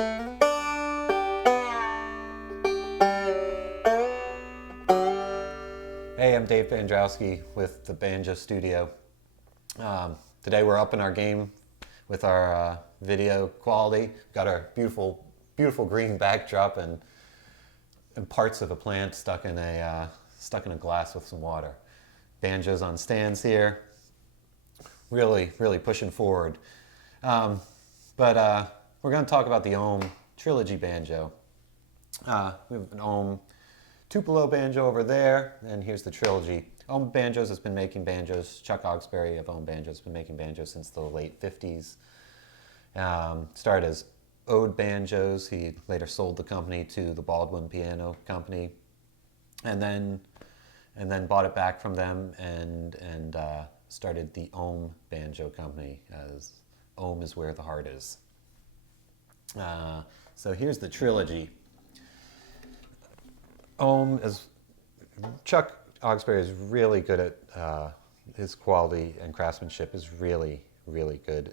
Hey, I'm Dave Bandrowski with the Banjo Studio. Today we're upping our game with our video quality. Got our beautiful green backdrop and parts of a plant stuck in a glass with some water. Banjos on stands here. Really pushing forward. But we're going to talk about the Ohm Trilogy banjo. We have an Ohm Tupelo banjo over there, and here's the Trilogy. Ohm Banjos has been making banjos. Chuck Oxberry of Ohm Banjos has been making banjos since the late 50s. Started as Ode Banjos. He later sold the company to the Baldwin Piano Company, and then bought it back from them and started the Ohm Banjo Company, as Ohm is where the heart is. So here's the Trilogy. Chuck Oxberry is really good at his quality and craftsmanship is really good.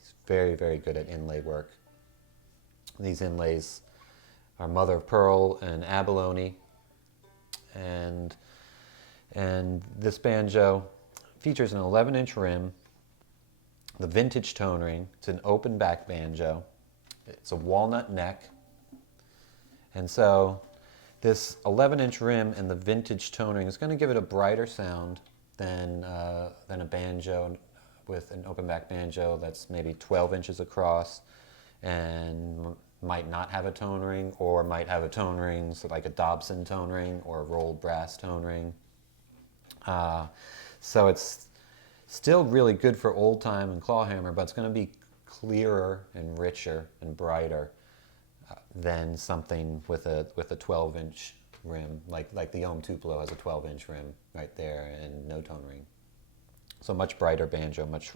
He's very good at inlay work. These inlays are mother of pearl and abalone, and this banjo features an 11-inch rim, the vintage tone ring. It's an open back banjo. It's a walnut neck, and so this 11-inch rim and the vintage tone ring is going to give it a brighter sound than a banjo with an open back banjo that's maybe 12 inches across and might not have a tone ring, or might have a tone ring, so like a Dobson tone ring or a rolled brass tone ring. So it's still really good for old time and clawhammer, but it's going to be clearer and richer and brighter than something with a 12-inch rim, like the Ohm Tupelo has a 12-inch rim right there and no tone ring. So much brighter banjo, much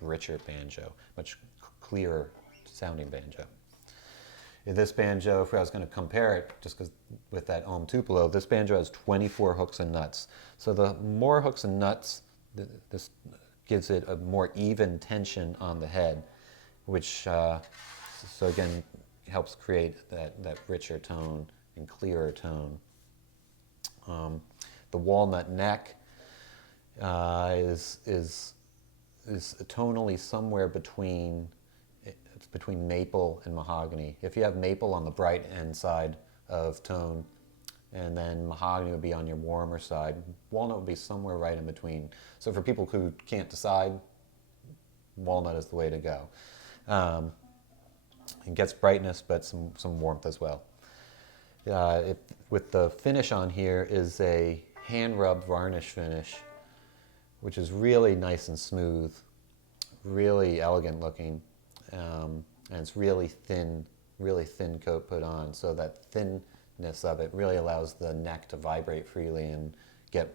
richer banjo, much clearer sounding banjo. This banjo, if I was going to compare it, just because with that Ohm Tupelo, this banjo has 24 hooks and nuts. So the more hooks and nuts, this gives it a more even tension on the head, which so again helps create that richer tone and clearer tone. The walnut neck is tonally somewhere between maple and mahogany. If you have maple on the bright end side of tone, and then mahogany would be on your warmer side, walnut would be somewhere right in between. So for people who can't decide, walnut is the way to go. It gets brightness, but some warmth as well. With the finish on here is a hand rub varnish finish, which is really nice and smooth, really elegant looking, and it's really thin coat put on. So that thinness of it really allows the neck to vibrate freely and get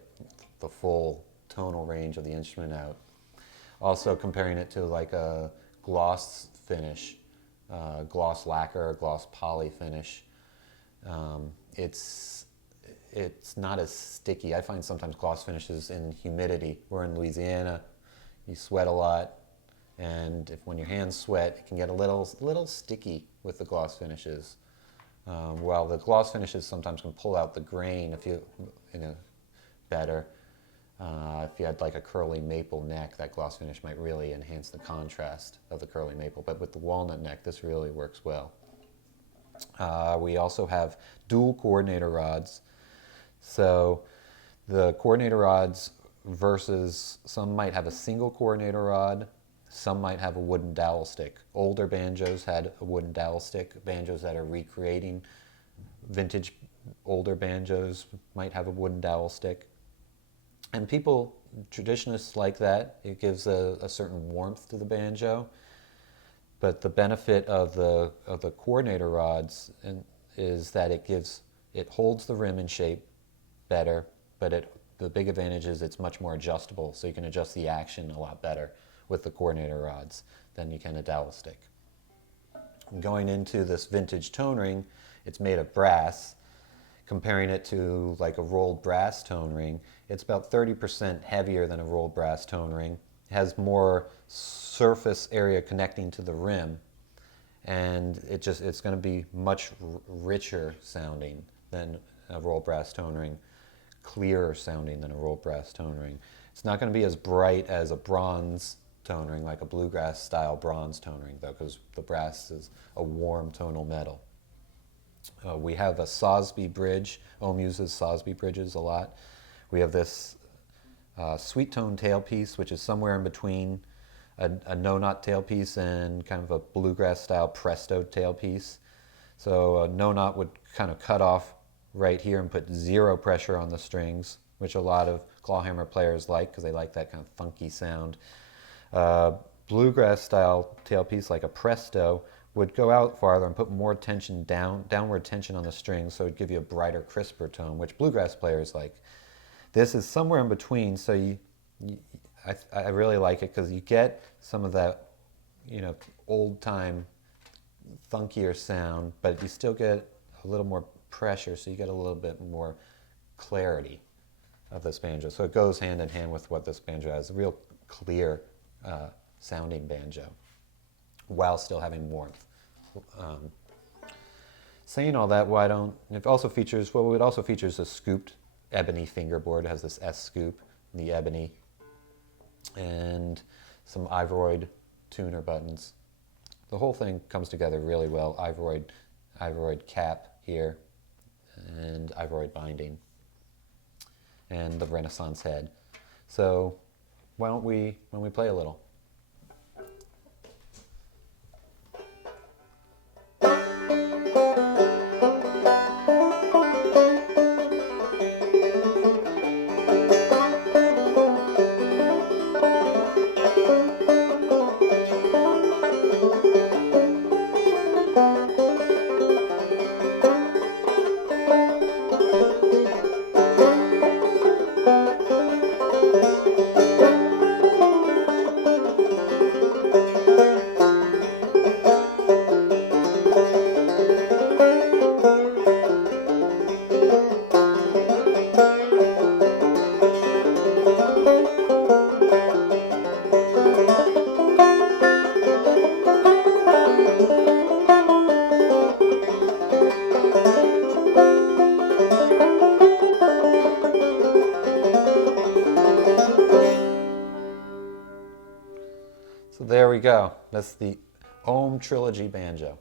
the full tonal range of the instrument out. Also comparing it to like a gloss finish, gloss lacquer, gloss poly finish, it's not as sticky. I find sometimes gloss finishes in humidity. We're in Louisiana, you sweat a lot, and when your hands sweat, it can get a little sticky with the gloss finishes. While the gloss finishes sometimes can pull out the grain better. If you had like a curly maple neck, that gloss finish might really enhance the contrast of the curly maple. But with the walnut neck, this really works well. We also have dual coordinator rods. So the coordinator rods versus some might have a single coordinator rod, some might have a wooden dowel stick. Older banjos had a wooden dowel stick. Banjos that are recreating vintage older banjos might have a wooden dowel stick. And traditionalists like that. It gives a certain warmth to the banjo. But the benefit of the coordinator rods is that it holds the rim in shape better, but the big advantage is it's much more adjustable, so you can adjust the action a lot better with the coordinator rods than you can a dowel stick. Going into this vintage tone ring, it's made of brass. Comparing it to like a rolled brass tone ring, it's about 30% heavier than a rolled brass tone ring. It has more surface area connecting to the rim, and it's going to be much richer sounding than a roll brass tone ring, clearer sounding than a roll brass tone ring. It's not going to be as bright as a bronze tone ring, like a bluegrass style bronze tone ring, though, because the brass is a warm tonal metal. We have a Sosby bridge. Ohm uses Sosby bridges a lot. We have this sweet tone tailpiece, which is somewhere in between a no-knot tailpiece and kind of a bluegrass style presto tailpiece. So a no-knot would kind of cut off right here and put zero pressure on the strings, which a lot of clawhammer players like because they like that kind of funky sound. Bluegrass style tailpiece like a presto would go out farther and put more tension downward tension on the strings, so it would give you a brighter, crisper tone, which bluegrass players like. This is somewhere in between, so I really like it because you get some of that, old-time, funkier sound, but you still get a little more pressure, so you get a little bit more clarity of this banjo. So it goes hand in hand with what this banjo has, a real clear sounding banjo, while still having warmth. Saying all that, it also features a scooped ebony fingerboard. It has this S scoop in the ebony, and some Ivoroid tuner buttons. The whole thing comes together really well. Ivoroid cap here, and Ivoroid binding, and the Renaissance head. So why don't we play a little? So there we go. That's the Ohm Trilogy banjo.